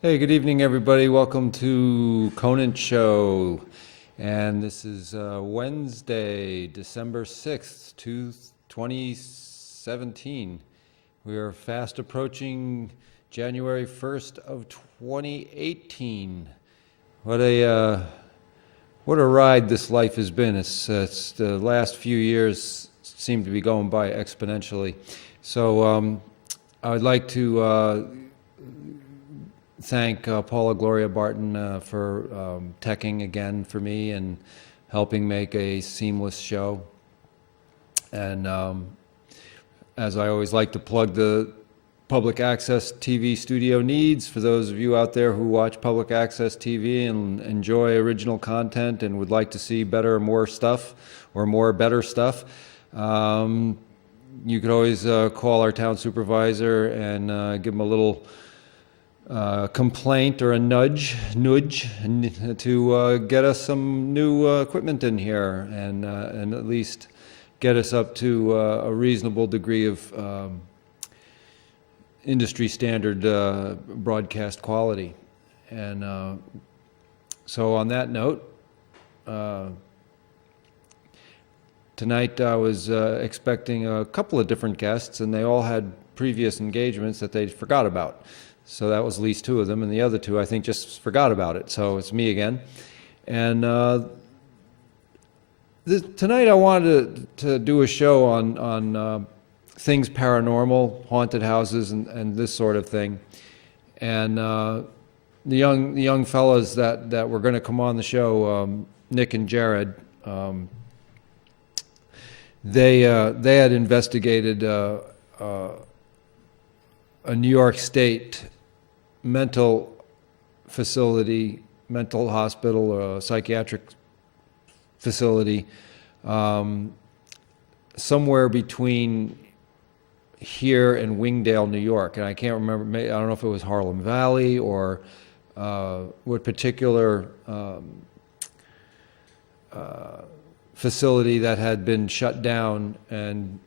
Hey, good evening, everybody. Welcome to Conant Show. And this is Wednesday, December 6th, 2017. We are fast approaching January 1st of 2018. What a ride this life has been. It's the last few years seem to be going by exponentially. So I would like to thank Paula Gloria Barton for teching again for me and helping make a seamless show. And as I always like to plug the public access TV studio needs, for those of you out there who watch public access TV and enjoy original content and would like to see better or more stuff or more better stuff, you could always call our town supervisor and give him a little complaint or a nudge to get us some new equipment in here and at least get us up to a reasonable degree of industry standard broadcast quality. And so on that note, tonight I was expecting a couple of different guests, and they all had previous engagements that they forgot about. So that was at least two of them, and the other two I think just forgot about it. So it's me again. And tonight I wanted to do a show on things paranormal, haunted houses, and this sort of thing. And the young fellas that were going to come on the show, Nick and Jared, they had investigated a New York State mental facility, mental hospital, or psychiatric facility, somewhere between here and Wingdale, New York. And I can't remember, I don't know if it was Harlem Valley or what particular facility that had been shut down and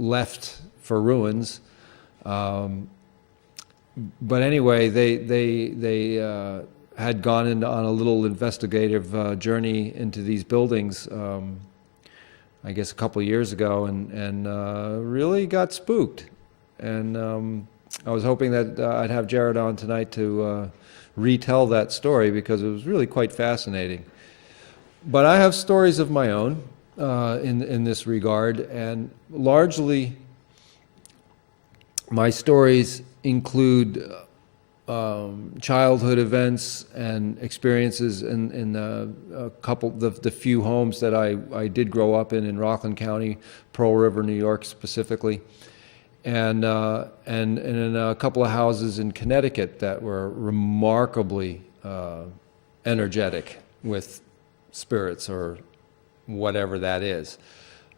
left for ruins. But anyway, they had gone on a little investigative journey into these buildings, I guess a couple of years ago, and really got spooked. And I was hoping that I'd have Jared on tonight to retell that story, because it was really quite fascinating. But I have stories of my own in this regard, and largely my stories include childhood events and experiences in a couple, the few homes that I did grow up in Rockland County, Pearl River, New York specifically, and in a couple of houses in Connecticut that were remarkably energetic with spirits or whatever that is.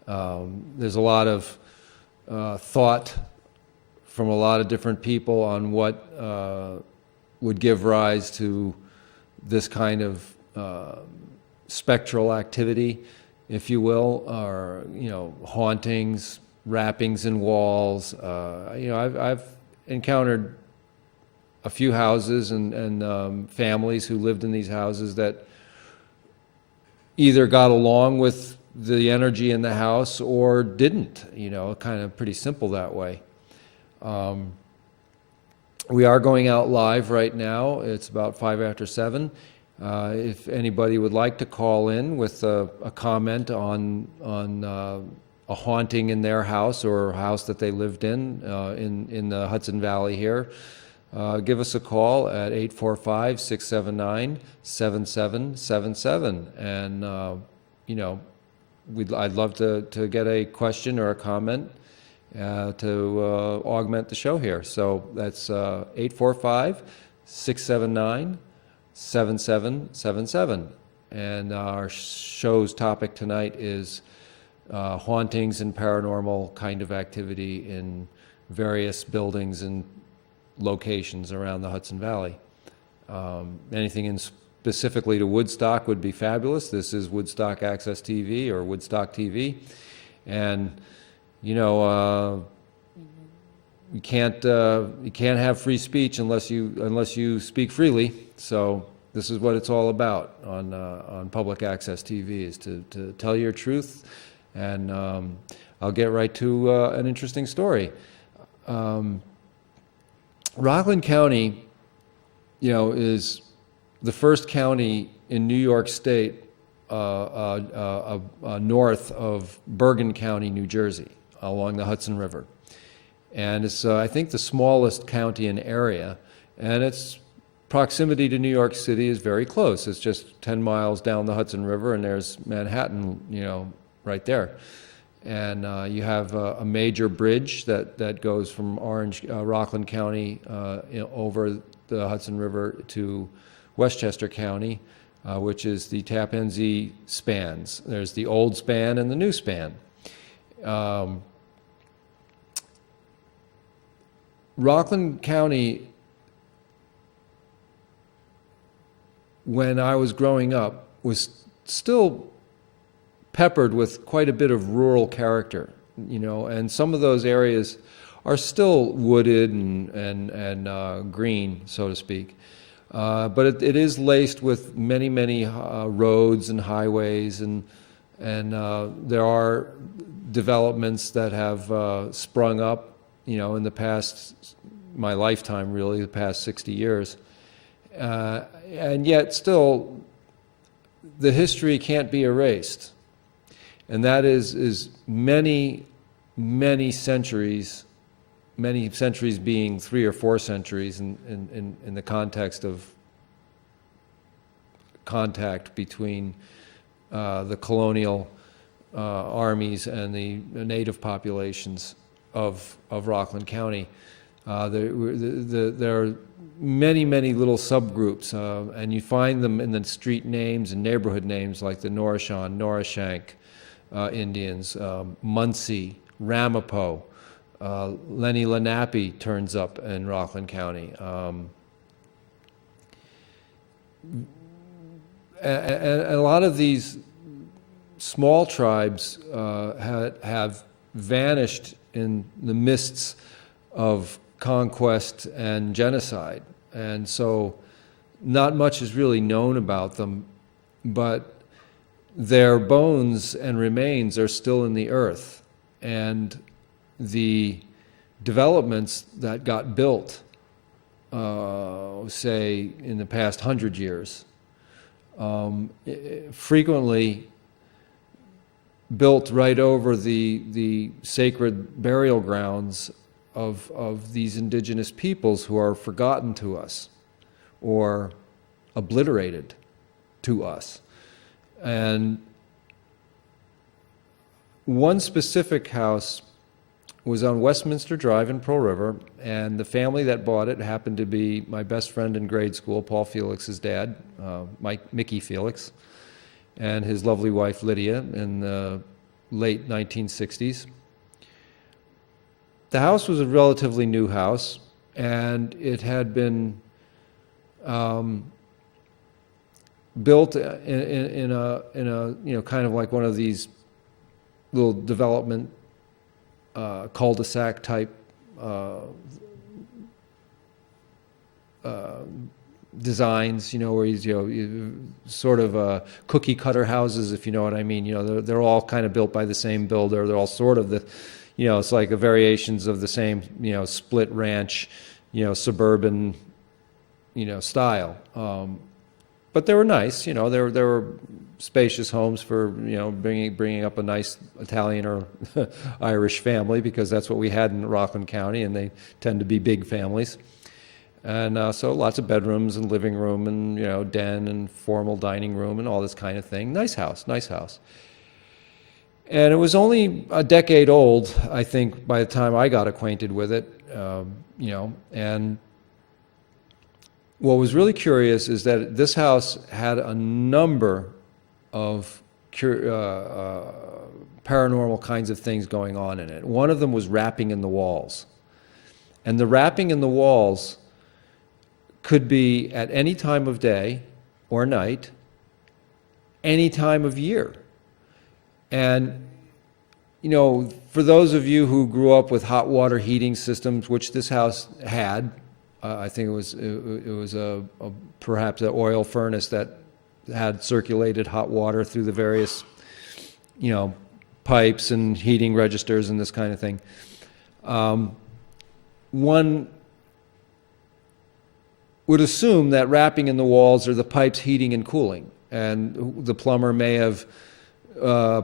There's a lot of thought from a lot of different people on what would give rise to this kind of spectral activity, if you will, or hauntings, wrappings in walls. I've encountered a few houses and families who lived in these houses that either got along with the energy in the house or didn't. Kind of pretty simple that way. We are going out live right now. It's about 5 after 7. If anybody would like to call in with a comment on a haunting in their house or a house that they lived in the Hudson Valley here, give us a call at 845-679-7777. And I'd love to get a question or a comment to augment the show here. So that's 845-679-7777. And our show's topic tonight is hauntings and paranormal kind of activity in various buildings and locations around the Hudson Valley. Anything in specifically to Woodstock would be fabulous. This is Woodstock Access TV or Woodstock TV. And you can't have free speech unless you speak freely. So this is what it's all about on public access TV, is to tell your truth. And I'll get right to an interesting story. Rockland County, is the first county in New York State north of Bergen County, New Jersey, along the Hudson River. And it's, I think, the smallest county in area, and its proximity to New York City is very close. It's just 10 miles down the Hudson River, and there's Manhattan, right there. And you have a major bridge that goes from Rockland County over the Hudson River to Westchester County, which is the Tappan Zee spans. There's the old span and the new span. Rockland County, when I was growing up, was still peppered with quite a bit of rural character, and some of those areas are still wooded and green, so to speak. But it is laced with many, many roads and highways, and there are developments that have sprung up, in the past, my lifetime really, the past 60 years. And yet still, the history can't be erased. And that is many, many centuries being 3 or 4 centuries in the context of contact between the colonial armies and the native populations of Rockland County. There are many, many little subgroups, and you find them in the street names and neighborhood names, like the Norrishawn, Norrishank Indians, Muncie, Ramapo. Lenni Lenape turns up in Rockland County. And a lot of these small tribes have vanished in the mists of conquest and genocide. And so not much is really known about them, but their bones and remains are still in the earth. And the developments that got built, say, in the past 100 years, frequently built right over the sacred burial grounds of these indigenous peoples who are forgotten to us or obliterated to us. And one specific house was on Westminster Drive in Pearl River, and the family that bought it happened to be my best friend in grade school, Paul Felix's dad, Mickey Felix, and his lovely wife Lydia in the late 1960s. The house was a relatively new house, and it had been built in a kind of like one of these little development cul-de-sac type designs, where you sort of cookie cutter houses, if you know what I mean. They're all kind of built by the same builder. They're all sort of it's like variations of the same, split ranch, suburban, style. But they were nice, they were spacious homes for, bringing up a nice Italian or Irish family, because that's what we had in Rockland County, and they tend to be big families. And so lots of bedrooms and living room and, den and formal dining room and all this kind of thing. Nice house. And it was only a decade old, I think, by the time I got acquainted with it, and what was really curious is that this house had a number of paranormal kinds of things going on in it. One of them was rapping in the walls. And the rapping in the walls could be at any time of day or night, any time of year. And for those of you who grew up with hot water heating systems, which this house had, I think it was perhaps an oil furnace that had circulated hot water through the various, pipes and heating registers and this kind of thing. One would assume that wrapping in the walls are the pipes heating and cooling, and the plumber may have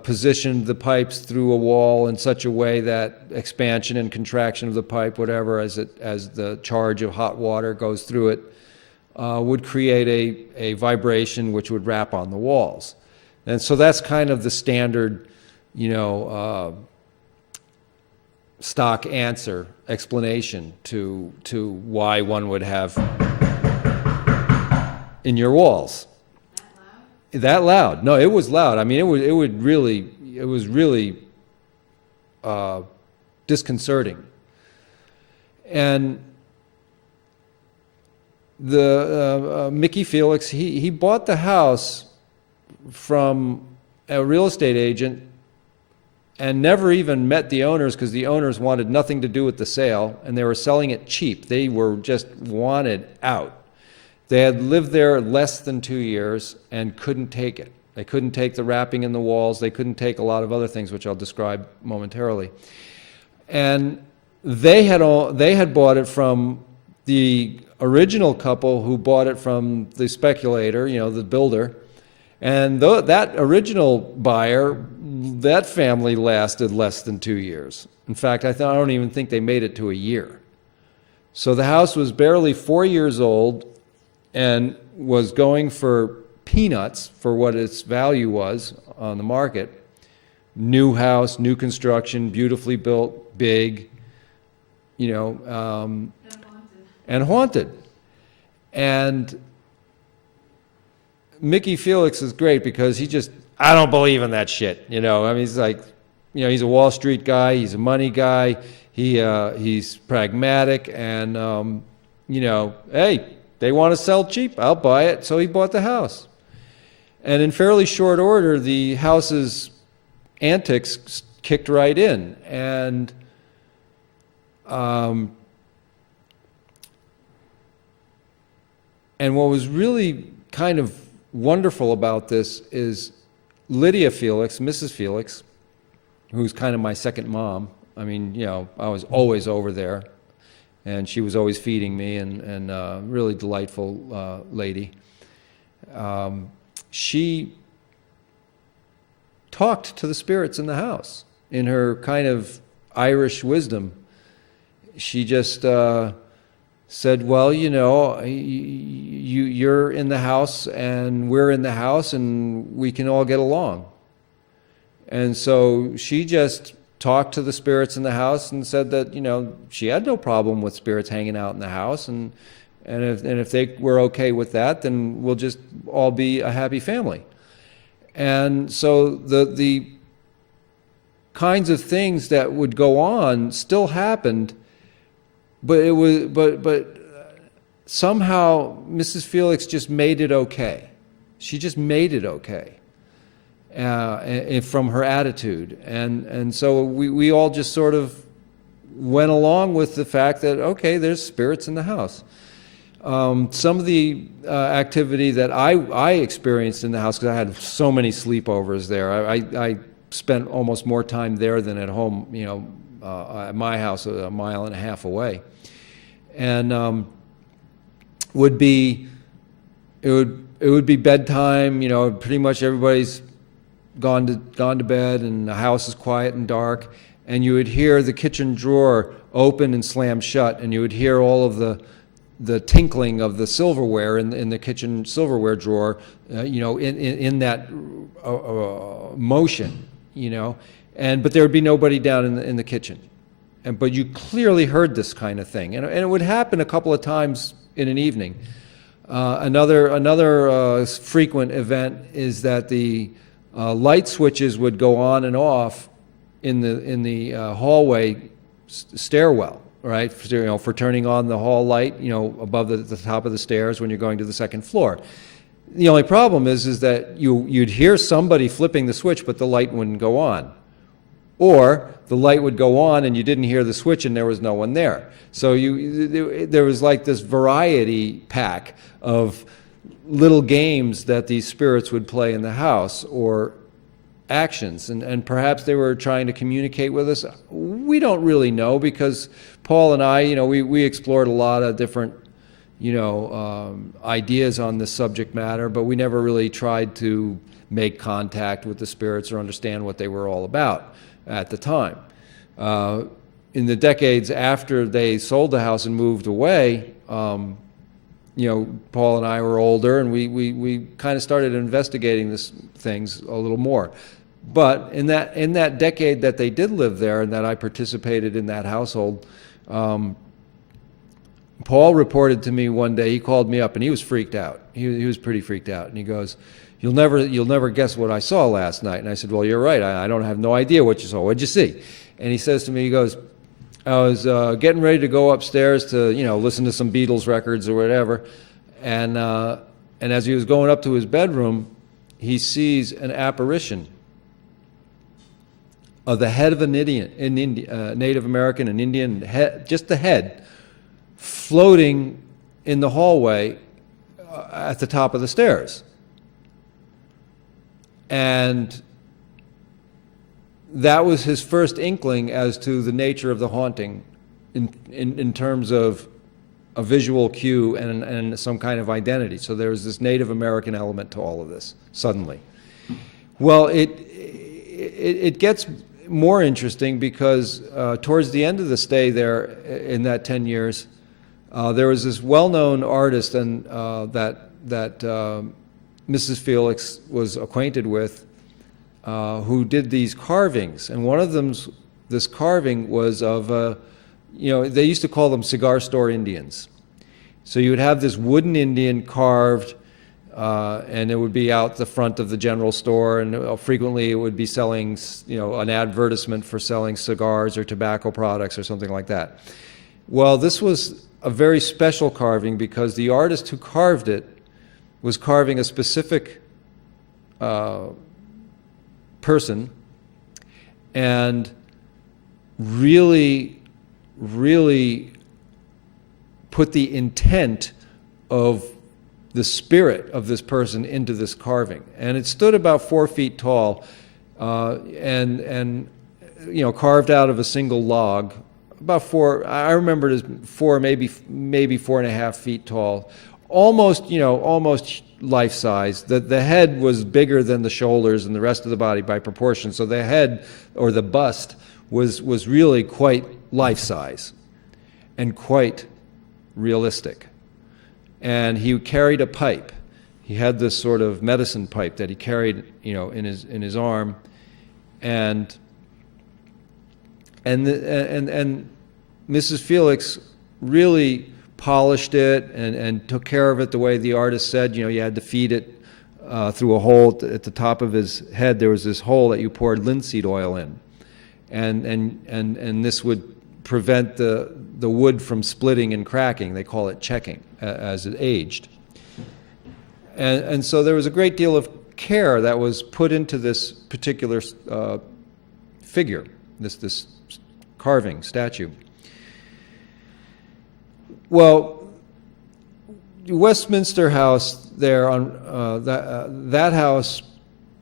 positioned the pipes through a wall in such a way that expansion and contraction of the pipe, whatever, as the charge of hot water goes through it, would create a vibration which would wrap on the walls. And so that's kind of the standard, stock answer explanation to why one would have in your walls. That loud? No, it was loud. I mean, it was really disconcerting. And the Mickey Felix, he bought the house from a real estate agent and never even met the owners, because the owners wanted nothing to do with the sale, and they were selling it cheap. They were just wanted out. They had lived there less than 2 years and couldn't take it. They couldn't take the wrapping in the walls. They couldn't take a lot of other things, which I'll describe momentarily. And they had bought it from the original couple who bought it from the speculator, the builder. And that original buyer, that family lasted less than 2 years. In fact, I don't even think they made it to a year. So the house was barely 4 years old and was going for peanuts for what its value was on the market. New house, new construction, beautifully built, big, and haunted. And Mickey Felix is great because I don't believe in that shit. I mean, he's like, he's a Wall Street guy, he's a money guy, he's pragmatic, and, hey, they want to sell cheap, I'll buy it. So he bought the house. And in fairly short order, the house's antics kicked right in. And what was really kind of wonderful about this is Lydia Felix, Mrs. Felix, who's kind of my second mom. I mean, I was always over there, and she was always feeding me, and really delightful lady. She talked to the spirits in the house in her kind of Irish wisdom. She just said, well, you're in the house and we're in the house and we can all get along. And so she just talked to the spirits in the house and said that, she had no problem with spirits hanging out in the house, and if they were okay with that, then we'll just all be a happy family. And so the kinds of things that would go on still happened, but somehow Mrs. Felix just made it okay. She just made it okay from her attitude. And so we all just sort of went along with the fact that, okay, there's spirits in the house. Some of the activity that I experienced in the house, because I had so many sleepovers there, I spent almost more time there than at home, at my house, a mile and a half away. And it would be bedtime. Pretty much everybody's gone to bed, and the house is quiet and dark. And you would hear the kitchen drawer open and slam shut, and you would hear all of the tinkling of the silverware in the kitchen silverware drawer, in that motion, but there would be nobody down in the kitchen. But you clearly heard this kind of thing, and it would happen a couple of times in an evening. Another frequent event is that the light switches would go on and off in the hallway stairwell, right? For turning on the hall light, above the top of the stairs when you're going to the second floor. The only problem is that you'd hear somebody flipping the switch, but the light wouldn't go on. or the light would go on and you didn't hear the switch and there was no one there. So there was like this variety pack of little games that these spirits would play in the house, or actions, and perhaps they were trying to communicate with us. We don't really know, because Paul and I, we explored a lot of different, ideas on this subject matter, but we never really tried to make contact with the spirits or understand what they were all about at the time. In the decades after they sold the house and moved away, Paul and I were older, and we kind of started investigating these things a little more. But in that decade that they did live there and that I participated in that household, Paul reported to me one day. He called me up and he was freaked out. He was pretty freaked out, and he goes, "You'll never guess what I saw last night." And I said, "Well, you're right. I don't have no idea what you saw. What'd you see?" And he says to me, he goes, "I was getting ready to go upstairs to listen to some Beatles records or whatever, and as he was going up to his bedroom, he sees an apparition of the head of an Native American, an Indian head, just the head, floating in the hallway at the top of the stairs." And that was his first inkling as to the nature of the haunting in terms of a visual cue and some kind of identity. So there was this Native American element to all of this, suddenly. Well, it gets more interesting, because towards the end of the stay there, in that 10 years, there was this well-known artist and that Mrs. Felix was acquainted with, who did these carvings. And one of them, this carving was of, they used to call them cigar store Indians. So you would have this wooden Indian carved, and it would be out the front of the general store, and frequently it would be selling, an advertisement for selling cigars or tobacco products or something like that. Well, this was a very special carving, because the artist who carved it was carving a specific person, and really put the intent of the spirit of this person into this carving. And it stood about 4 feet tall, and carved out of a single log, about four, I remember it as four, maybe 4.5 feet tall, almost life size. The head was bigger than the shoulders and the rest of the body by proportion. So the head, or the bust, was really quite life size and quite realistic. And he carried a pipe. He had this sort of medicine pipe that he carried, in his arm, and Mrs. Felix really polished it and took care of it the way the artist said. You had to feed it through a hole at the top of his head. There was this hole that you poured linseed oil in, and this would prevent the wood from splitting and cracking. They call it checking as it aged. And so there was a great deal of care that was put into this particular figure, this carving statue. Well, Westminster House there on that house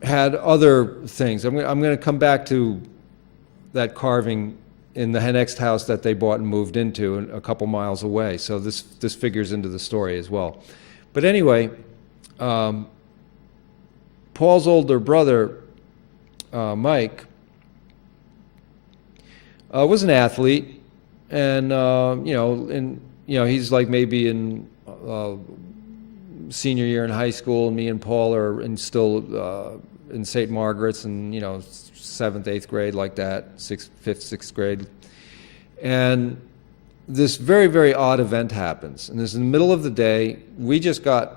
had other things. I'm going to come back to that carving in the next house that they bought and moved into a couple miles away. So this figures into the story as well. But anyway, Paul's older brother, Mike, was an athlete, and he's like maybe in senior year in high school, and me and Paul are still in St. Margaret's, and 7th, 8th grade, like that, 5th, 6th grade. And this very, very odd event happens. And this is in the middle of the day. We just got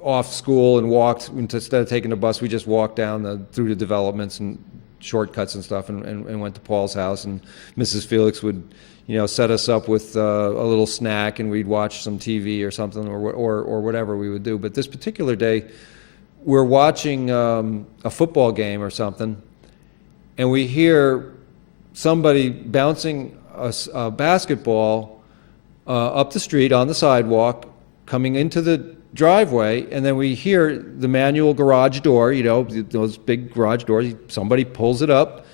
off school and walked, instead of taking the bus, we just walked down through the developments and shortcuts and stuff, and went to Paul's house. And Mrs. Felix would set us up with a little snack, and we'd watch some TV or something, or whatever we would do. But this particular day, we're watching a football game or something, and we hear somebody bouncing a basketball up the street on the sidewalk, coming into the driveway, and then we hear the manual garage door, you know, those big garage doors. Somebody pulls it up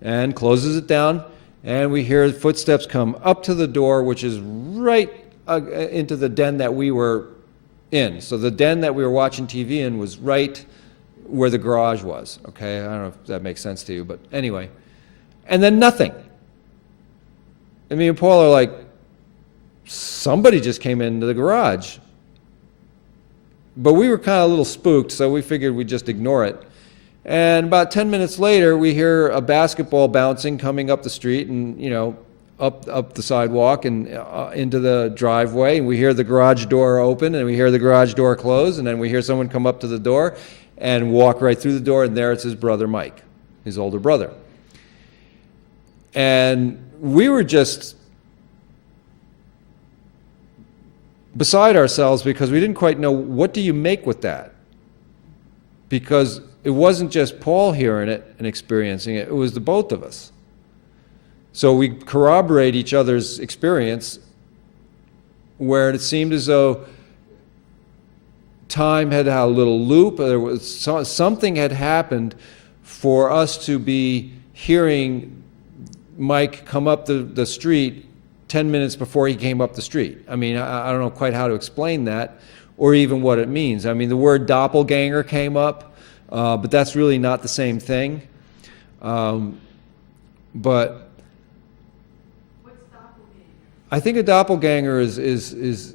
and closes it down, and we hear footsteps come up to the door, which is right into the den that we were in. So the den that we were watching TV in was right where the garage was. Okay, I don't know if that makes sense to you, but anyway. And then nothing. And me and Paul are like, somebody just came into the garage. But we were kind of a little spooked, so we figured we'd just ignore it. And about 10 minutes later, we hear a basketball bouncing coming up the street and, you know, up the sidewalk and into the driveway. And we hear the garage door open, and we hear the garage door close, and then we hear someone come up to the door and walk right through the door, and there it's his brother Mike, his older brother. And we were just beside ourselves because we didn't quite know, what do you make with that? Because it wasn't just Paul hearing it and experiencing it, it was the both of us. So we corroborate each other's experience, where it seemed as though time had had a little loop, or there was something had happened for us to be hearing Mike come up the street 10 minutes before he came up the street. I mean, I don't know quite how to explain that, or even what it means. I mean, the word doppelganger came up, but that's really not the same thing. But What's doppelganger? I think a doppelganger is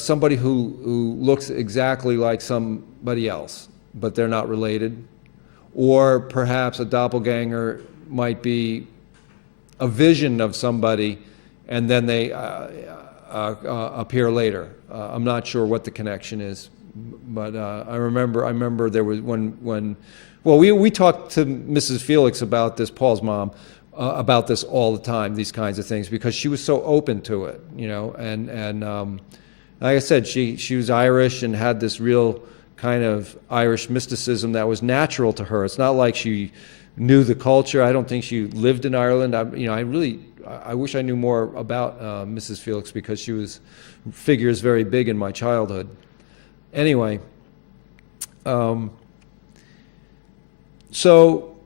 somebody who looks exactly like somebody else, but they're not related. Or perhaps a doppelganger might be a vision of somebody, and then they appear later. I'm not sure what the connection is, but I remember there was we talked to Mrs. Felix about this, Paul's mom, about this all the time, these kinds of things, because she was so open to it, you know, and like I said, she was Irish and had this real kind of Irish mysticism that was natural to her. It's not like she knew the culture. I don't think she lived in Ireland. I wish I knew more about Mrs. Felix, because she figures very big in my childhood. Anyway, so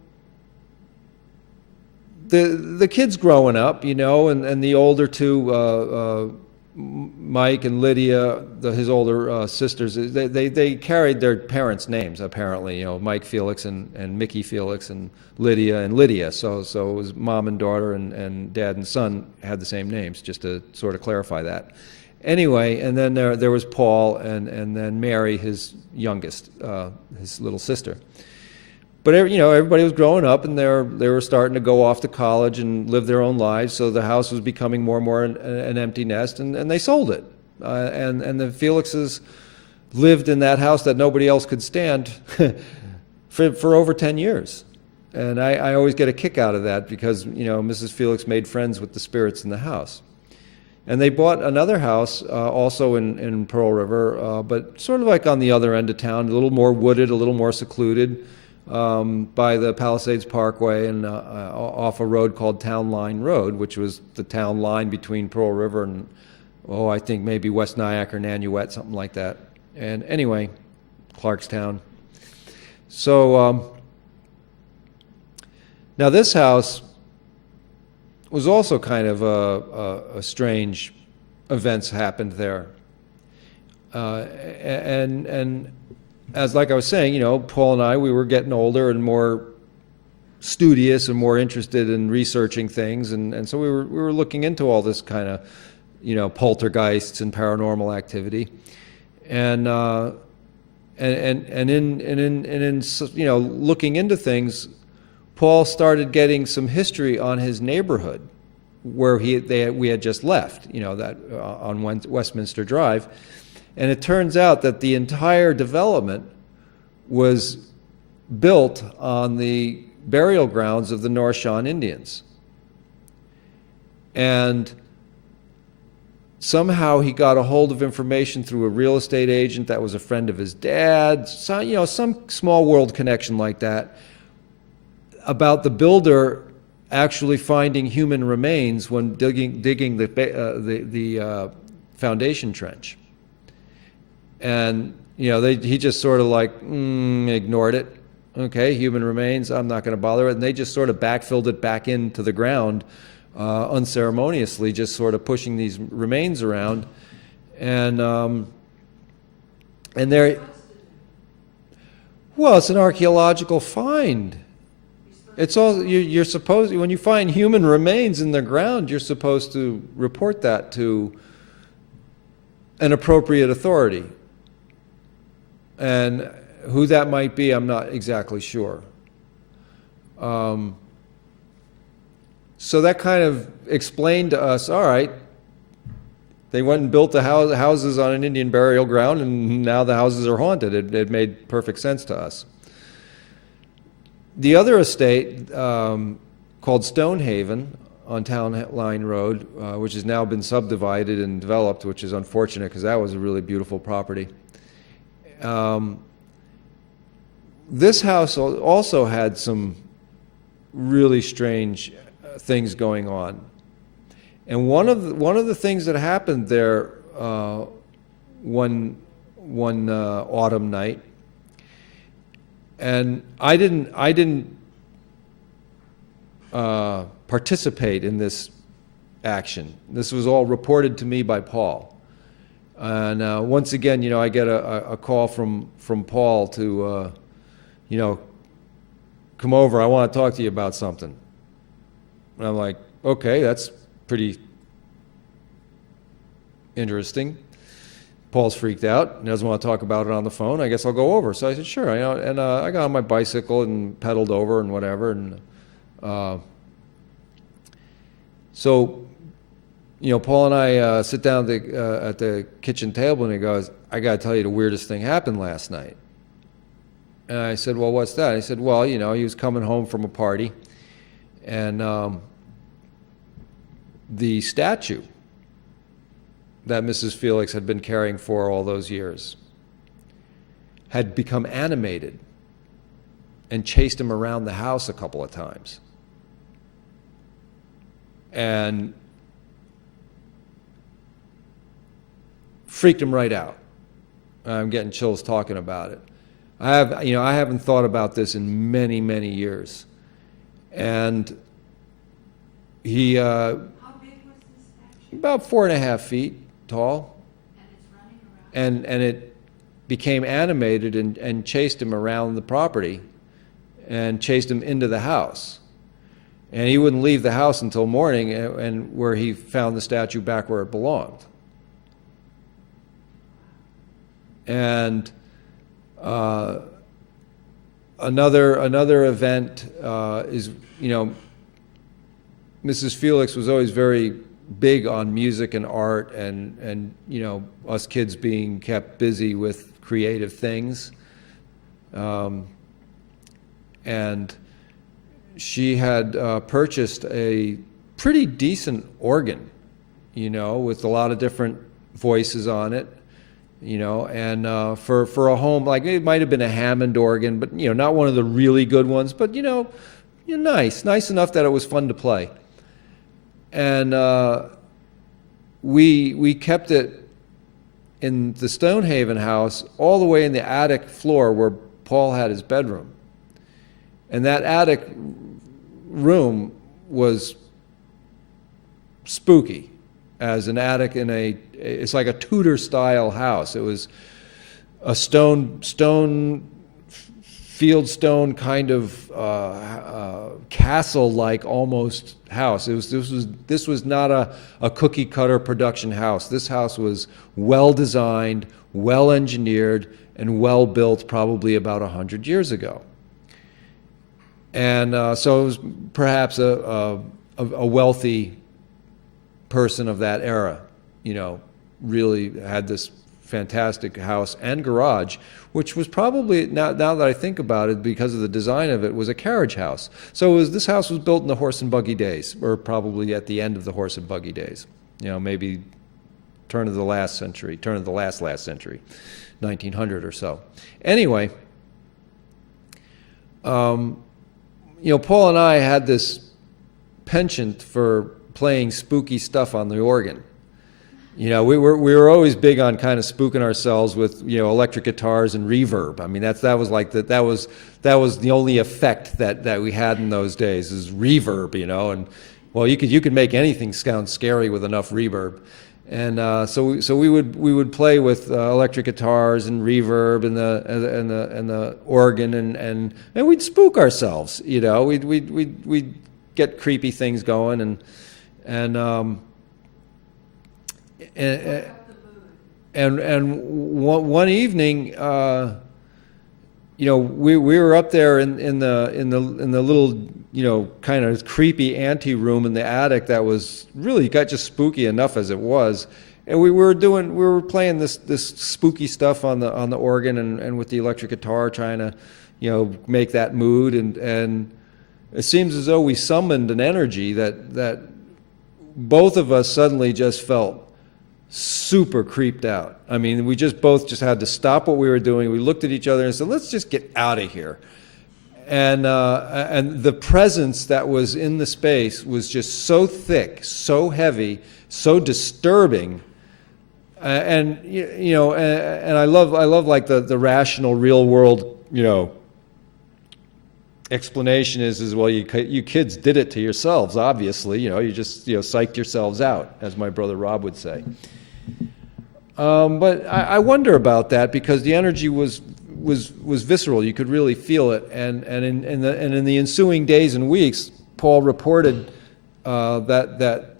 the kids growing up, you know, and the older two, Mike and Lydia, his older sisters, they carried their parents' names, apparently, you know, Mike Felix and Mickey Felix and Lydia. So it was mom and daughter, and dad and son had the same names, just to sort of clarify that. Anyway, and then there was Paul, and then Mary, his youngest, his little sister. But you know, everybody was growing up, and they were starting to go off to college and live their own lives. So the house was becoming more and more an empty nest, and they sold it. And the Felixes lived in that house that nobody else could stand for over 10 years. And I always get a kick out of that, because, you know, Mrs. Felix made friends with the spirits in the house. And they bought another house also in Pearl River, but sort of like on the other end of town, a little more wooded, a little more secluded, by the Palisades Parkway, and off a road called Town Line Road, which was the town line between Pearl River and, I think maybe West Nyack or Nanuet, something like that. And anyway, Clarkstown. So now this house was also kind of a strange events happened there. And as like I was saying, you know, Paul and I, we were getting older and more studious and more interested in researching things, and so we were looking into all this kind of, you know, poltergeists and paranormal activity, and in you know, looking into things, Paul started getting some history on his neighborhood where we had just left, you know, that on Westminster Drive. And it turns out that the entire development was built on the burial grounds of the North Shawne Indians. And somehow he got a hold of information through a real estate agent that was a friend of his dad, so, some small world connection like that, about the builder actually finding human remains when digging the foundation trench. And, he just sort of like ignored it. Okay, human remains, I'm not going to bother it. And they just sort of backfilled it back into the ground unceremoniously, just sort of pushing these remains around. And there, well, it's an archaeological find. It's all, you're supposed, when you find human remains in the ground, you're supposed to report that to an appropriate authority. And who that might be, I'm not exactly sure. So that kind of explained to us, all right, they went and built the houses on an Indian burial ground, and now the houses are haunted. It made perfect sense to us. The other estate, called Stonehaven on Town Line Road, which has now been subdivided and developed, which is unfortunate because that was a really beautiful property. This house also had some really strange things going on. And one of the things that happened there one autumn night, and I didn't participate in this action. This was all reported to me by Paul. And once again, I get a call from Paul to, come over. I want to talk to you about something. And I'm like, okay, that's pretty interesting. Paul's freaked out and doesn't want to talk about it on the phone. I guess I'll go over. So I said, sure. And I got on my bicycle and pedaled over and whatever. And so, Paul and I sit down at the kitchen table, and he goes, I got to tell you, the weirdest thing happened last night. And I said, well, what's that? He said, well, he was coming home from a party, and the statue that Mrs. Felix had been caring for all those years had become animated and chased him around the house a couple of times. And freaked him right out. I'm getting chills talking about it. I haven't thought about this in many, many years. And he, How big was this statue? about 4.5 feet tall, And it's running around? and it became animated and chased him around the property and chased him into the house. And he wouldn't leave the house until morning, and where he found the statue back where it belonged. And another event is, Mrs. Felix was always very big on music and art, and us kids being kept busy with creative things. And she had purchased a pretty decent organ, with a lot of different voices on it. And for a home, like it might have been a Hammond organ, but not one of the really good ones, but nice enough that it was fun to play. And we kept it in the Stonehaven house all the way in the attic floor where Paul had his bedroom. And that attic room was spooky as an attic in it's like a Tudor style house. It was a fieldstone kind of castle-like almost house. This was not a cookie cutter production house. This house was well designed, well engineered, and well built, probably about 100 years ago. And so it was perhaps a wealthy person of that era, really had this fantastic house and garage, which was probably, now that I think about it, because of the design of it, was a carriage house. So this house was built in the horse and buggy days, or probably at the end of the horse and buggy days, maybe turn of the last last century, 1900 or so. Anyway, Paul and I had this penchant for playing spooky stuff on the organ. We were always big on kind of spooking ourselves with electric guitars and reverb. I mean that was the only effect that we had in those days is reverb. And well, you could make anything sound scary with enough reverb. And so we would play with electric guitars and reverb and the organ and we'd spook ourselves. We'd get creepy things going and one evening, we were up there in the little kind of creepy ante room in the attic that was really got just spooky enough as it was, and we were playing this spooky stuff on the organ and with the electric guitar, trying to make that mood, and it seems as though we summoned an energy that both of us suddenly just felt super creeped out. I mean, we both had to stop what we were doing. We looked at each other and said, "Let's just get out of here." And the presence that was in the space was just so thick, so heavy, so disturbing. And I love like the rational, real world, explanation is well, you kids did it to yourselves, obviously. You just psyched yourselves out, as my brother Rob would say. But I wonder about that because the energy was visceral. You could really feel it, and in the ensuing days and weeks, Paul reported that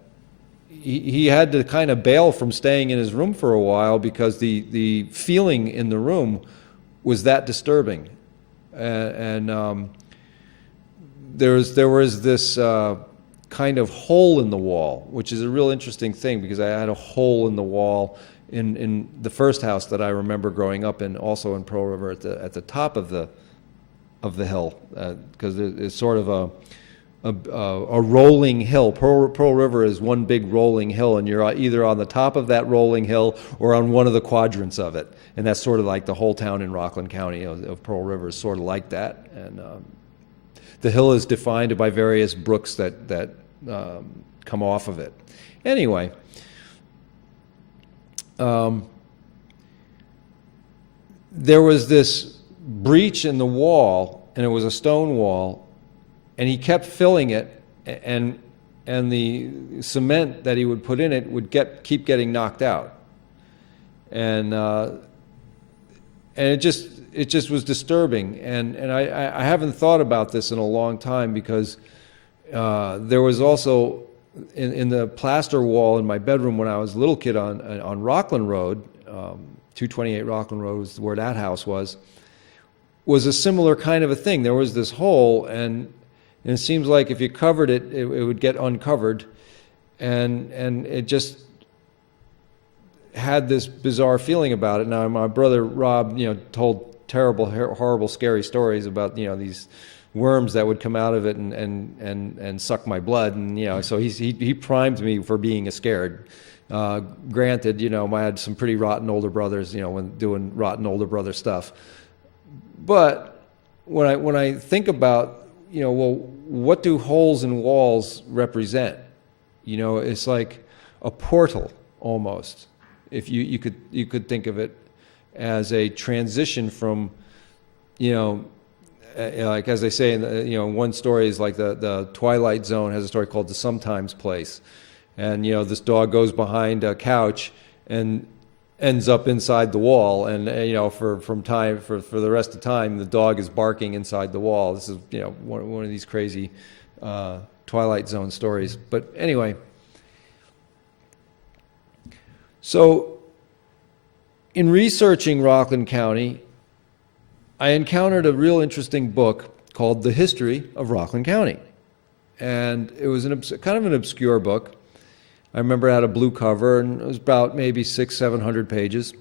he had to kind of bail from staying in his room for a while because the feeling in the room was that disturbing, and there was this kind of hole in the wall, which is a real interesting thing because I had a hole in the wall in the first house that I remember growing up in, also in Pearl River at the top of the hill, because it's sort of a rolling hill. Pearl River is one big rolling hill, and you're either on the top of that rolling hill or on one of the quadrants of it, and that's sort of like the whole town in Rockland County of Pearl River is sort of like that, and the hill is defined by various brooks that come off of it. Anyway, there was this breach in the wall, and it was a stone wall, and he kept filling it, and the cement that he would put in it would keep getting knocked out, and it just was disturbing, and I haven't thought about this in a long time because there was also in the plaster wall in my bedroom when I was a little kid on Rockland Road, 228 Rockland Road was where that house was a similar kind of a thing. There was this hole, and it seems like if you covered it, it would get uncovered, and it just had this bizarre feeling about it. Now, my brother Rob, told terrible, horrible, scary stories about these worms that would come out of it and suck my blood, and so he primed me for being scared. Granted, I had some pretty rotten older brothers, when doing rotten older brother stuff. But when I think about, well, what do holes in walls represent? It's like a portal almost. If you could think of it as a transition from, like as they say in one story is like the Twilight Zone has a story called The Sometimes Place, and this dog goes behind a couch and ends up inside the wall, and for the rest of the time the dog is barking inside the wall. This is one of these crazy Twilight Zone stories. But anyway, so in researching Rockland County, I encountered a real interesting book called The History of Rockland County. And it was kind of an obscure book. I remember it had a blue cover, and it was about maybe 600-700 pages.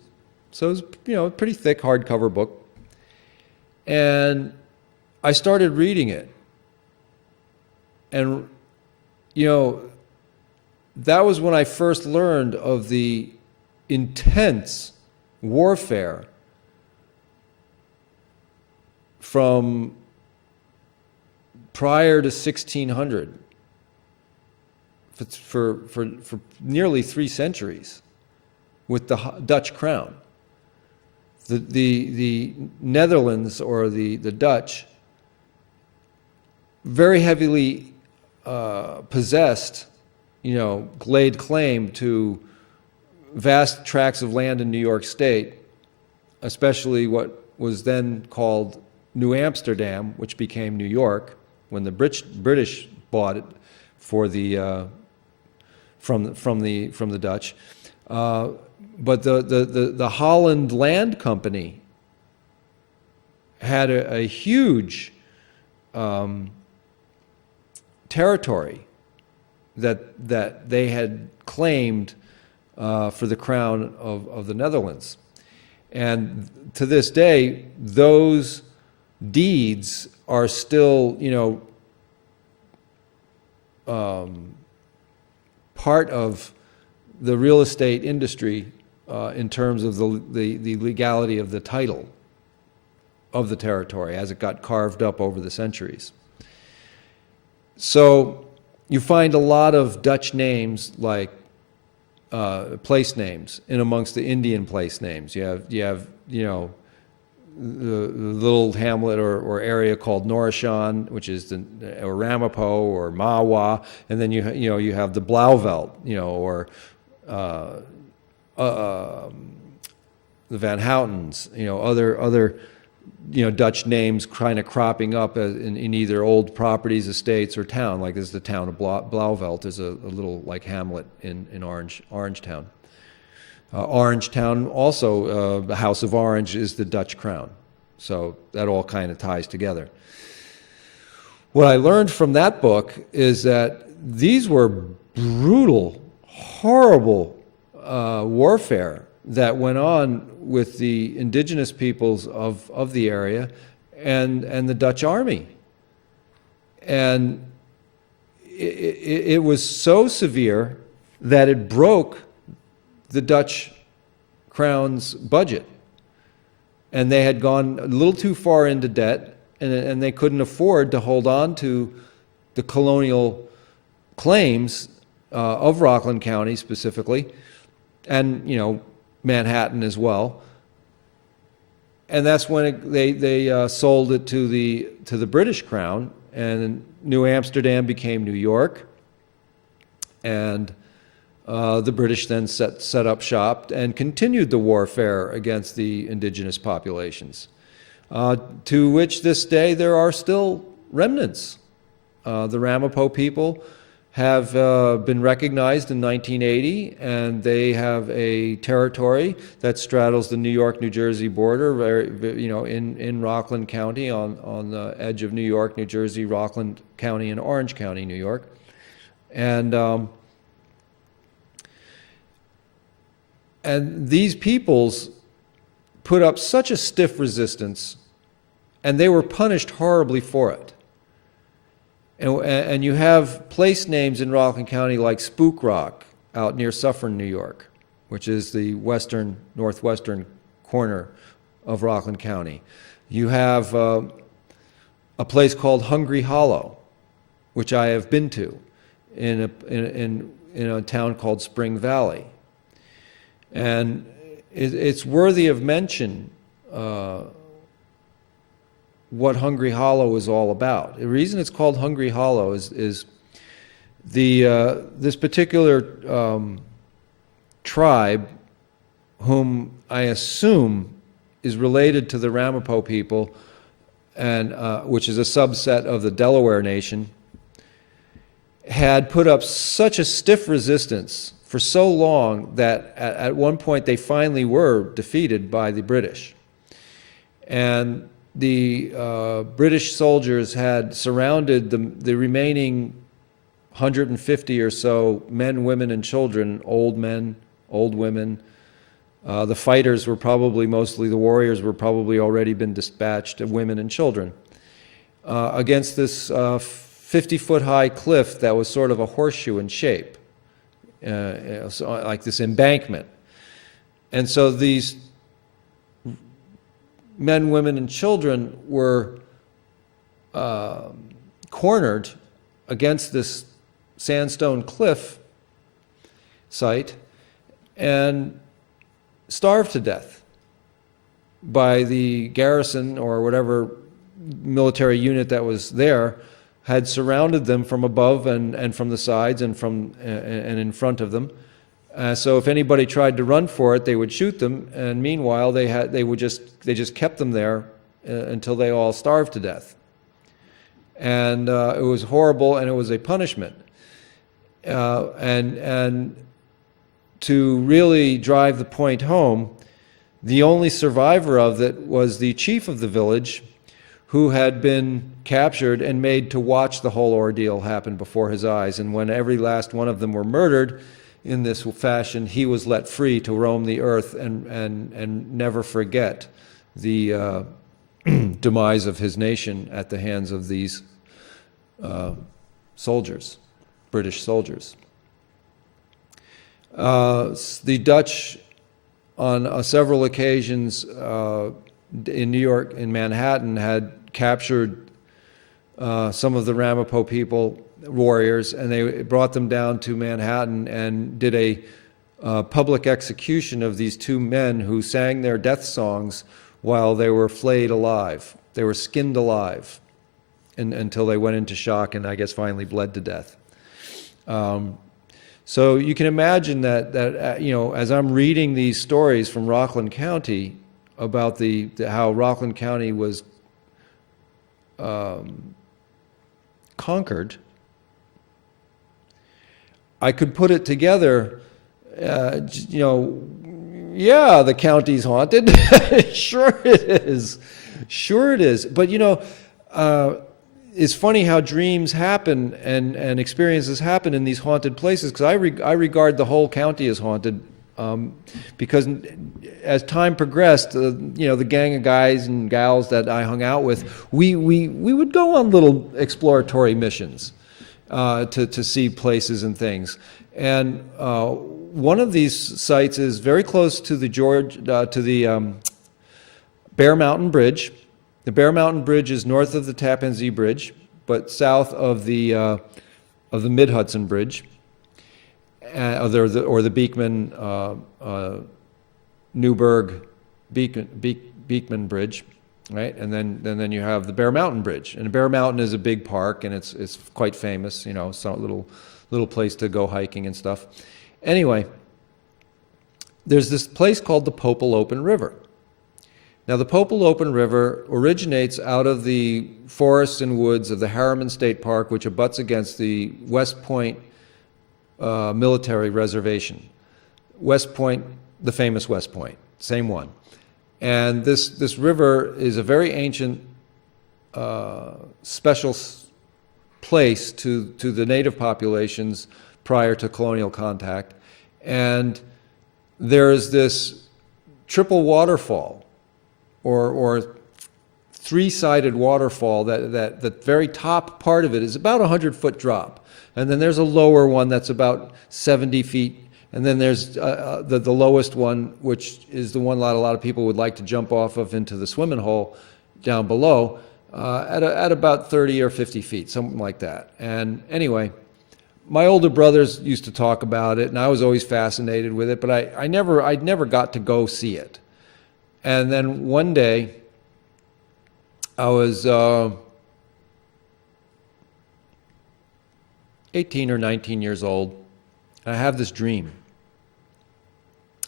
So it was, a pretty thick hardcover book. And I started reading it. And, that was when I first learned of the intense warfare from prior to 1600 for nearly 3 centuries with the Dutch crown. The Netherlands, or the Dutch, very heavily possessed, laid claim to vast tracts of land in New York State, especially what was then called New Amsterdam, which became New York when the British bought it for the from the Dutch. But the Holland Land Company had a huge territory that they had claimed for the crown of the Netherlands. And to this day, those deeds are still, part of the real estate industry in terms of the legality of the title of the territory as it got carved up over the centuries. So you find a lot of Dutch names, like place names, in amongst the Indian place names. You have the little hamlet or area called Norrishan, which is or Ramapo or Mawa, and then you have the Blauvelt, or the Van Houtens, other Dutch names kind of cropping up in either old properties, estates, or town. Like this is the town of Blauvelt, is a little like hamlet in Orangetown. Orangetown also, the House of Orange is the Dutch crown. So that all kind of ties together. What I learned from that book is that these were brutal, horrible warfare that went on with the indigenous peoples of the area and the Dutch army. And it was so severe that it broke the Dutch crown's budget. And they had gone a little too far into debt, and they couldn't afford to hold on to the colonial claims of Rockland County specifically, and Manhattan as well. And that's when they sold it to the British crown, and New Amsterdam became New York, and the British then set up shop and continued the warfare against the indigenous populations, to which this day there are still remnants. The Ramapo people have been recognized in 1980, and they have a territory that straddles the New York-New Jersey border, in Rockland County, on the edge of New York, New Jersey, Rockland County, and Orange County, New York. And these peoples put up such a stiff resistance, and they were punished horribly for it. And you have place names in Rockland County like Spook Rock out near Suffern, New York, which is the northwestern corner of Rockland County. You have a place called Hungry Hollow, which I have been to, in a town called Spring Valley. And it's worthy of mention what Hungry Hollow is all about. The reason it's called Hungry Hollow is this particular tribe, whom I assume is related to the Ramapo people, and which is a subset of the Delaware Nation, had put up such a stiff resistance for so long that at one point they finally were defeated by the British. And the British soldiers had surrounded the remaining 150 or so men, women, and children, old men, old women. The fighters were probably mostly, the warriors were probably already been dispatched, women and children, against this 50-foot high cliff that was sort of a horseshoe in shape, like this embankment. And so these men, women, and children were cornered against this sandstone cliff site and starved to death by the garrison or whatever military unit that was there had surrounded them from above and from the sides and in front of them. So if anybody tried to run for it, they would shoot them, and meanwhile they just kept them there until they all starved to death. And it was horrible, and it was a punishment. And to really drive the point home, the only survivor of it was the chief of the village, who had been captured and made to watch the whole ordeal happen before his eyes. And when every last one of them were murdered in this fashion, he was let free to roam the earth and never forget the demise of his nation at the hands of these soldiers, British soldiers. The Dutch, on several occasions in New York, in Manhattan, had captured some of the Ramapo people, warriors, and they brought them down to Manhattan and did a public execution of these two men who sang their death songs while they were flayed alive. They were skinned alive until they went into shock and I guess finally bled to death. So you can imagine that as I'm reading these stories from Rockland County about how Rockland County was conquered, I could put it together, yeah, the county's haunted. Sure it is. Sure it is. But it's funny how dreams happen and experiences happen in these haunted places, because I regard the whole county as haunted, because as time progressed, the gang of guys and gals that I hung out with, we would go on little exploratory missions to see places and things. And one of these sites is very close to the Bear Mountain Bridge. The Bear Mountain Bridge is north of the Tappan Zee Bridge, but south of the Mid-Hudson Bridge, or the Beekman Newburgh Beekman Bridge, right? And then you have the Bear Mountain Bridge, and Bear Mountain is a big park, and it's quite famous, some little place to go hiking and stuff. Anyway, there's this place called the Popolopan River. Now, the Popolopan River originates out of the forests and woods of the Harriman State Park, which abuts against the West Point military reservation. West Point, the famous West Point, same one. And this river is a very ancient, special place to the native populations prior to colonial contact. And there is this triple waterfall, or three-sided waterfall, that the very top part of it is about 100-foot drop. And then there's a lower one that's about 70 feet. And then there's the lowest one, which is the one a lot of people would like to jump off of into the swimming hole down below, at about 30 or 50 feet, something like that. And anyway, my older brothers used to talk about it, and I was always fascinated with it, but I never got to go see it. And then one day, I was 18 or 19 years old, and I have this dream.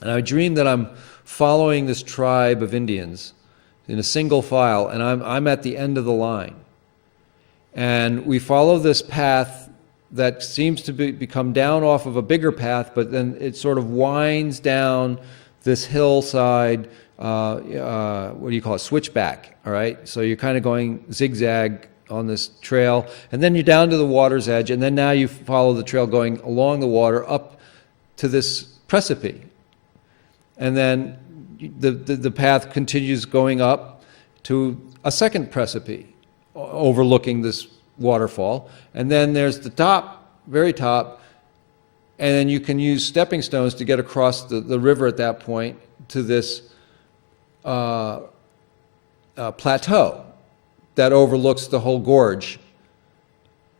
And I dream that I'm following this tribe of Indians in a single file, and I'm at the end of the line. And we follow this path that seems to become down off of a bigger path, but then it sort of winds down this hillside, what do you call it, switchback, all right? So you're kind of going zigzag on this trail, and then you're down to the water's edge, and then now you follow the trail going along the water up to this precipice. And then the path continues going up to a second precipice overlooking this waterfall. And then there's the top, very top, and then you can use stepping stones to get across the river at that point to this plateau that overlooks the whole gorge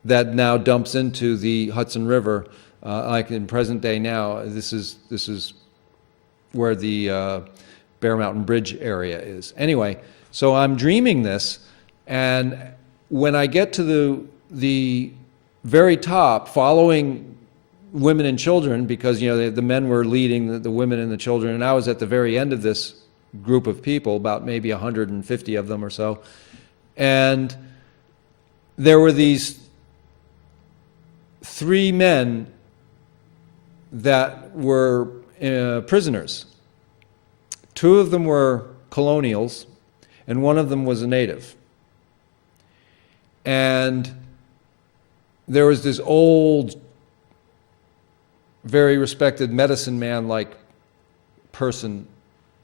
that now dumps into the Hudson River. Like in present day now, this is where the Bear Mountain Bridge area is. Anyway, so I'm dreaming this, and when I get to the very top, following women and children, because the men were leading the women and the children, and I was at the very end of this group of people, about maybe 150 of them or so, and there were these 3 men that were prisoners. 2 of them were colonials, and 1 of them was a native. And there was this old, very respected medicine man-like person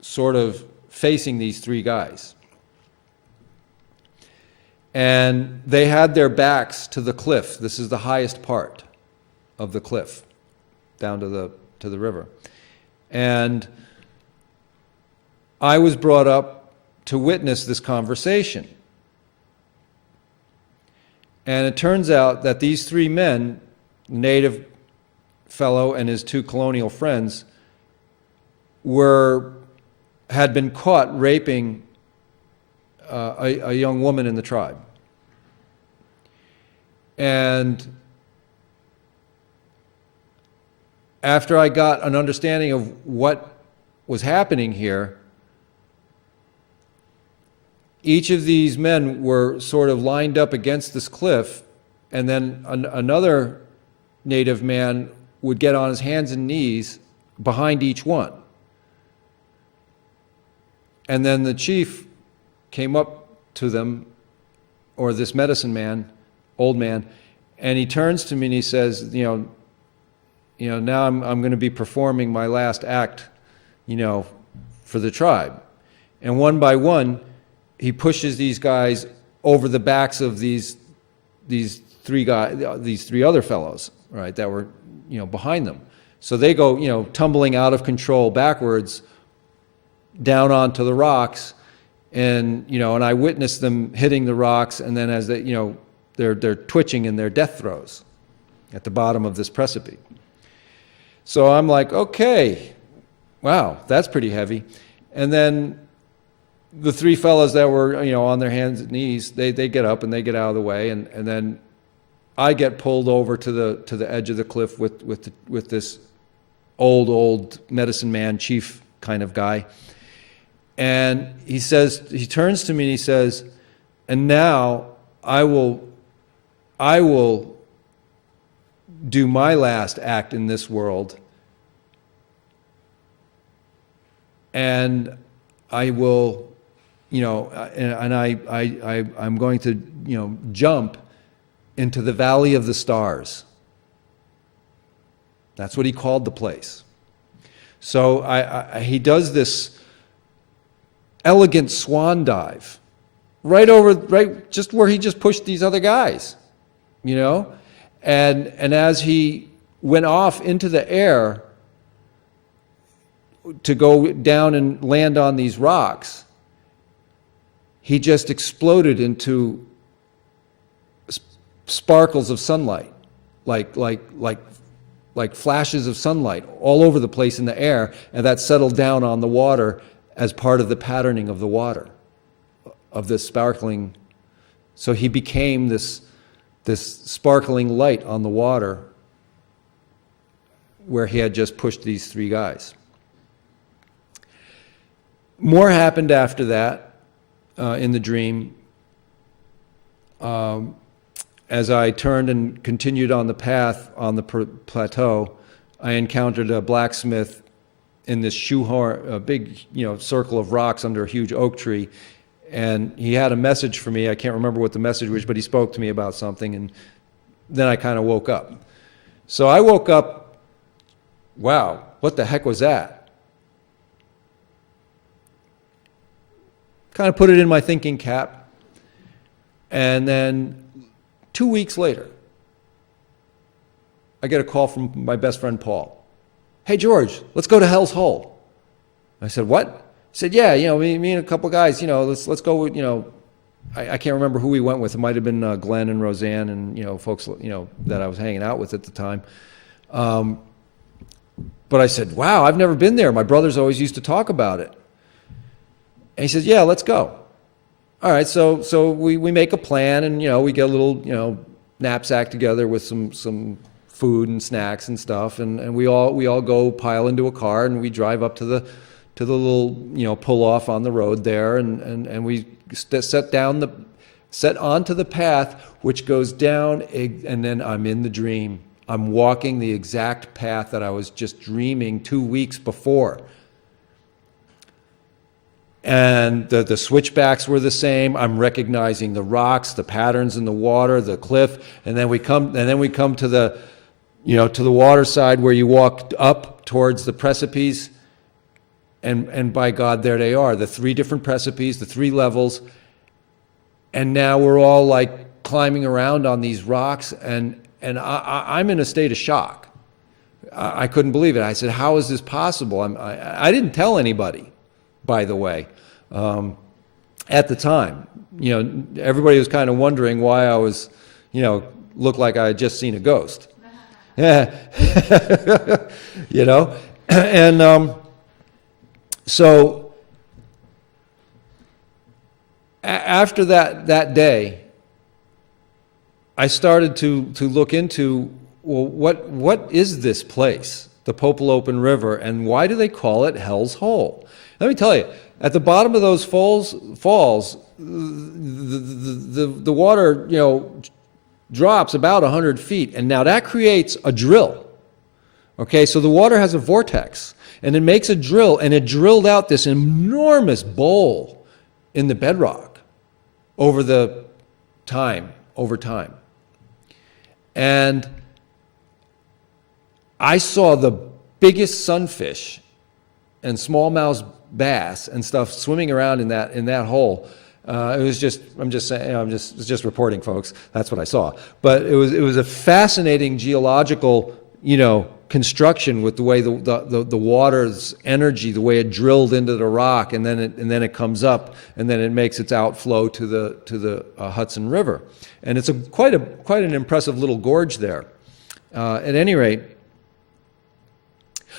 sort of facing these 3 guys. And they had their backs to the cliff. This is the highest part of the cliff, down to the river. And I was brought up to witness this conversation. And it turns out that these 3 men, native fellow and his 2 colonial friends, had been caught raping a young woman in the tribe. And after I got an understanding of what was happening here, each of these men were sort of lined up against this cliff, and then another native man would get on his hands and knees behind each one. And then the chief came up to them, or this medicine man, old man, and he turns to me and he says, now I'm going to be performing my last act, for the tribe. And one by one, he pushes these guys over the backs of these 3 other fellows, right, that were, behind them. So they go, tumbling out of control backwards down onto the rocks, and I witnessed them hitting the rocks, and then as they, they're twitching in their death throes at the bottom of this precipice. So I'm like, okay, wow, that's pretty heavy. And then the 3 fellows that were, on their hands and knees, they get up and they get out of the way, and then I get pulled over to the edge of the cliff with this old medicine man, chief kind of guy. And he turns to me and he says, and now I will do my last act in this world, and I will, I'm going to, jump into the Valley of the Stars. That's what he called the place. So he does this elegant swan dive right just where he just pushed these other guys, and as he went off into the air to go down and land on these rocks, he just exploded into sparkles of sunlight, like flashes of sunlight all over the place in the air, and that settled down on the water as part of the patterning of the water, of this sparkling. So he became this sparkling light on the water where he had just pushed these 3 guys. More happened after that in the dream. As I turned and continued on the path on the plateau, I encountered a blacksmith in this shoehorn, a big, circle of rocks under a huge oak tree, and he had a message for me. I can't remember what the message was, but he spoke to me about something, and then I kind of woke up. So I woke up, wow, what the heck was that? Kind of put it in my thinking cap, and then 2 weeks later, I get a call from my best friend Paul. Hey, George, let's go to Hell's Hole. I said, what? He said, yeah, me and a couple guys, let's go, I can't remember who we went with. It might have been Glenn and Roseanne and, folks, that I was hanging out with at the time. But I said, wow, I've never been there. My brothers always used to talk about it. And he said, yeah, let's go. All right, so we make a plan, and, we get a little, knapsack together with some food and snacks and stuff, and we all go pile into a car, and we drive up to the little, pull off on the road there, and we set onto the path, which goes down, and then I'm in the dream. I'm walking the exact path that I was just dreaming 2 weeks before. And the switchbacks were the same. I'm recognizing the rocks, the patterns in the water, the cliff, and then we come to the, to the water side where you walk up towards the precipice, and by God, there they are, the 3 different precipices, the 3 levels, and now we're all like climbing around on these rocks, and I'm in a state of shock. I couldn't believe it. I said, how is this possible? I didn't tell anybody, by the way, at the time. Everybody was kind of wondering why I was, looked like I had just seen a ghost. And so after that day, I started to look into, well, what is this place, the Popolopan River, and why do they call it Hell's Hole? Let me tell you, at the bottom of those falls, the water, drops about 100 feet, and now that creates a drill. Okay, so the water has a vortex, and it makes a drill, and it drilled out this enormous bowl in the bedrock over time. And I saw the biggest sunfish and smallmouth bass and stuff swimming around in that hole. It was just, I'm just saying, it's just reporting, folks. That's what I saw. But it was a fascinating geological, construction with the way the water's energy, the way it drilled into the rock, and then it comes up, and then it makes its outflow to the Hudson River, and it's quite an impressive little gorge there. At any rate,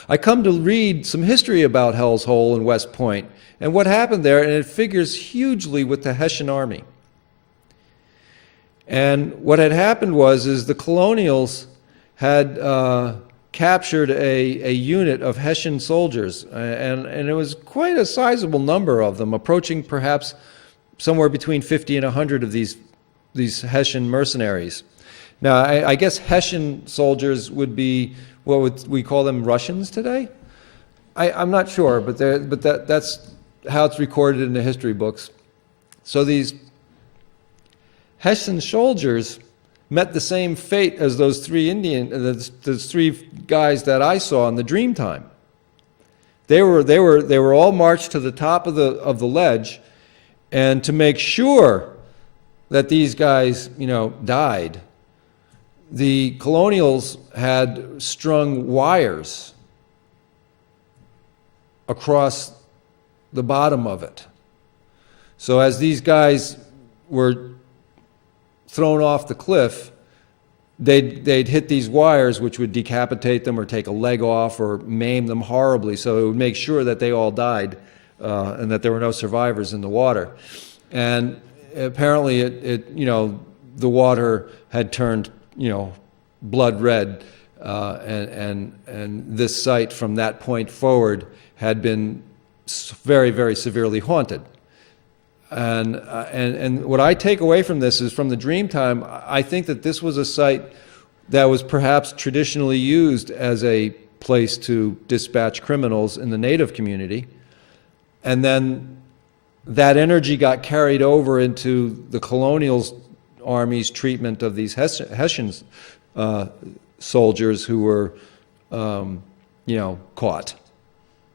I come to read some history about Hell's Hole and West Point and what happened there, and it figures hugely with the Hessian army. And what had happened is the colonials had captured a unit of Hessian soldiers, and it was quite a sizable number of them, approaching perhaps somewhere between 50 and 100 of these Hessian mercenaries. Now, I guess Hessian soldiers would be, what would we call them, Russians today? I'm not sure, but that's how it's recorded in the history books. So these Hessian soldiers met the same fate as those those 3 guys that I saw in the dream time. They were all marched to the top of the ledge, and to make sure that these guys, died, the colonials had strung wires across the bottom of it. So as these guys were thrown off the cliff, they'd hit these wires, which would decapitate them or take a leg off or maim them horribly. So it would make sure that they all died and that there were no survivors in the water. And apparently, the water had turned, blood red, and this site from that point forward had been very, very severely haunted. And what I take away from this is, from the dream time, I think that this was a site that was perhaps traditionally used as a place to dispatch criminals in the native community. And then that energy got carried over into the colonial army's treatment of these Hessian soldiers who were, caught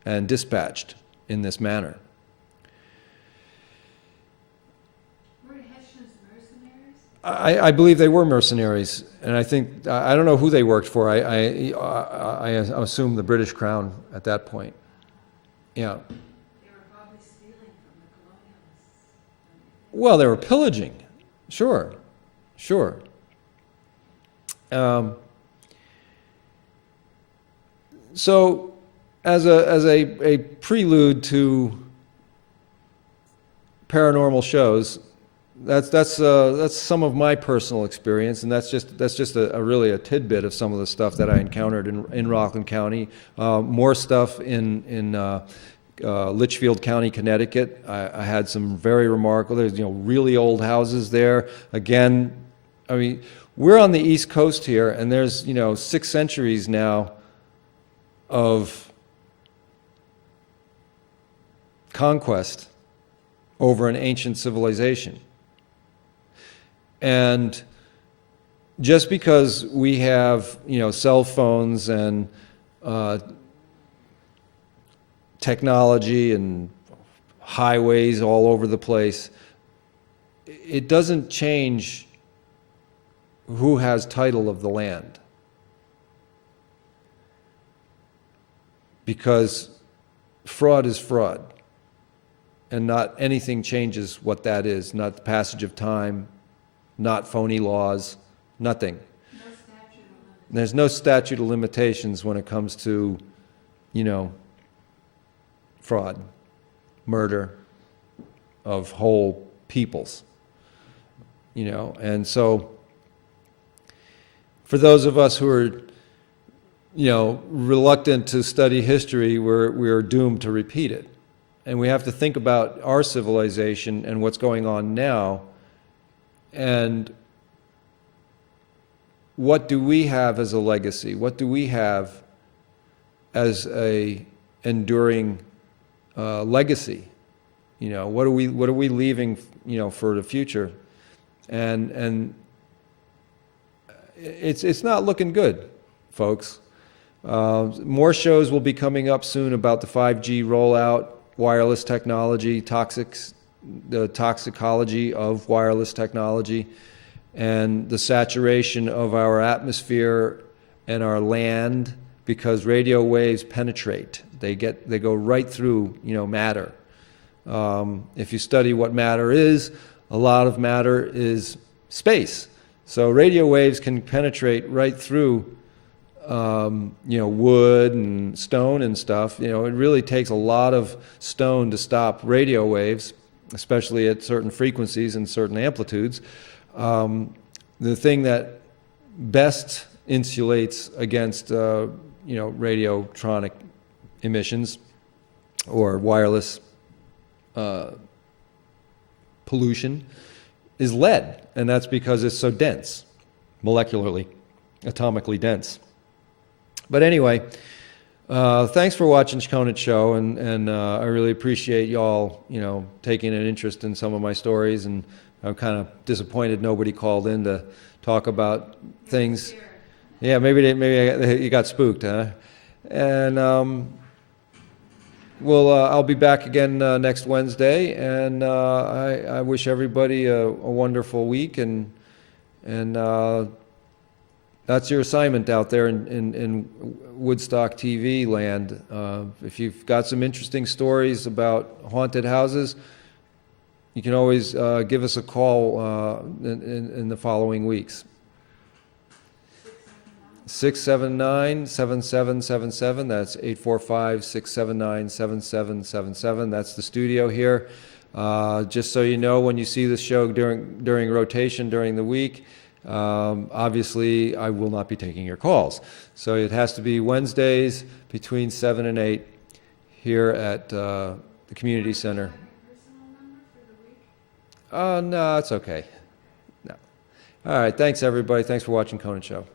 and dispatched in this manner. I believe they were mercenaries, and I think, I don't know who they worked for. I assume the British Crown at that point. Yeah. They were probably stealing from the colonialists. Well, they were pillaging. Sure. Sure. So, as a prelude to paranormal shows, that's some of my personal experience, and that's just a really a tidbit of some of the stuff that I encountered in Rockland County. More stuff in Litchfield County, Connecticut. I had some very remarkable. There's really old houses there. Again, I mean, we're on the East Coast here, and there's 6 centuries now of conquest over an ancient civilization. And just because we have, cell phones and technology and highways all over the place, it doesn't change who has title of the land. Because fraud is fraud. And not anything changes what that is, not the passage of time, not phony laws, nothing. No statute of limitations. There's no statute of limitations when it comes to, fraud, murder of whole peoples. And so for those of us who are, reluctant to study history, we're doomed to repeat it. And we have to think about our civilization and what's going on now, and what do we have as a legacy? What do we have as a enduring legacy? What are we leaving, for the future? And it's not looking good, folks. More shows will be coming up soon about the 5G rollout, wireless technology, the toxicology of wireless technology, and the saturation of our atmosphere and our land, because radio waves penetrate. They go right through, matter. If you study what matter is, a lot of matter is space. So radio waves can penetrate right through wood and stone and stuff. It really takes a lot of stone to stop radio waves, especially at certain frequencies and certain amplitudes. The thing that best insulates against, radiotronic emissions or wireless pollution is lead, and that's because it's so dense, molecularly, atomically dense. But anyway, thanks for watching Conant Show, and I really appreciate y'all, taking an interest in some of my stories, and I'm kind of disappointed nobody called in to talk about things. Yeah, maybe you got spooked, huh? And I'll be back again next Wednesday, and I wish everybody a wonderful week, and that's your assignment out there in Woodstock TV land. If you've got some interesting stories about haunted houses, you can always give us a call in the following weeks. 679-7777. That's 845-679-7777. That's the studio here. Just so you know, when you see the show during rotation during the week, obviously I will not be taking your calls. So it has to be Wednesdays between 7 and 8 here at the community center. Personal number for the week? No, it's okay. No. All right. Thanks, everybody. Thanks for watching Conant Show.